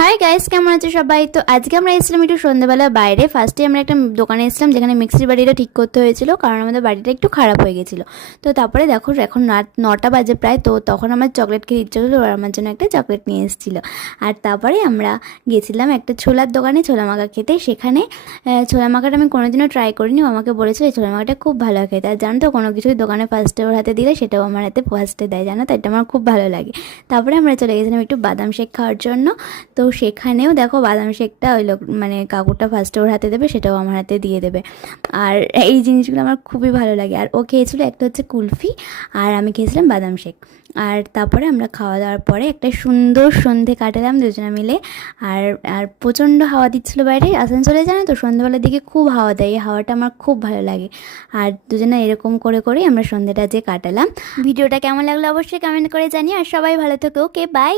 Hi guys, কেমন আছো সবাই? তো আজকে আমরা এসেছিলাম একটু সন্ধ্যাবেলা বাইরে। ফার্স্টে আমরা একটা দোকানে এসেছিলাম যেখানে মিক্সির বাটিটা ঠিক করতে হয়েছিল, কারণ আমাদের বাড়িটা একটু খারাপ হয়ে গেছিলো। তো তারপরে দেখো এখন রাত 9টা বাজে প্রায়। তো তখন আমার চকলেট খেয়ে ইচ্ছে হলো, আর আমার জন্য একটা চকলেট নিয়ে এসেছিলো। আর তারপরে আমরা গেছিলাম একটা ছোলার দোকানে ছোলা মাখা খেতে। সেখানে ছোলা মাখাটা আমি কোনোদিনও ট্রাই করিনি। ও আমাকে বলেছিল এই ছোলা মাখাটা খুব ভালো খেতে। আর জানো তো, কোনো কিছুই দোকানে ফার্স্টে ওর হাতে দিলে সেটাও আমার হাতে ফার্স্টে দেয়, জানো তো, এটা আমার খুব ভালো লাগে। তারপরে আমরা চলে গেছিলাম একটু বাদাম শেক খাওয়ার জন্য। তো সেখানেও দেখো বাদাম শেকটা ওই লোক মানে কাকুরটা ফার্স্টে ওর হাতে দেবে, সেটাও আমার হাতে দিয়ে দেবে। আর এই জিনিসগুলো আমার খুবই ভালো লাগে। আর ও খেয়েছিল একটা হচ্ছে কুলফি, আর আমি খেয়েছিলাম বাদাম শেক। আর তারপরে আমরা খাওয়া দাওয়ার পরে একটা সুন্দর সন্ধে কাটালাম দুজনে মিলে। আর আর প্রচণ্ড হাওয়া দিচ্ছিলো বাইরে। আসানসোলে জানো তো সন্ধ্যেবেলার দিকে খুব হাওয়া দেয়, এই হাওয়াটা আমার খুব ভালো লাগে। আর দুজনে এরকম করে করেই আমরা সন্ধ্যেটা যে কাটালাম। ভিডিওটা কেমন লাগলো অবশ্যই কমেন্ট করে জানিও। আর সবাই ভালো থেকো। ওকে, বাই।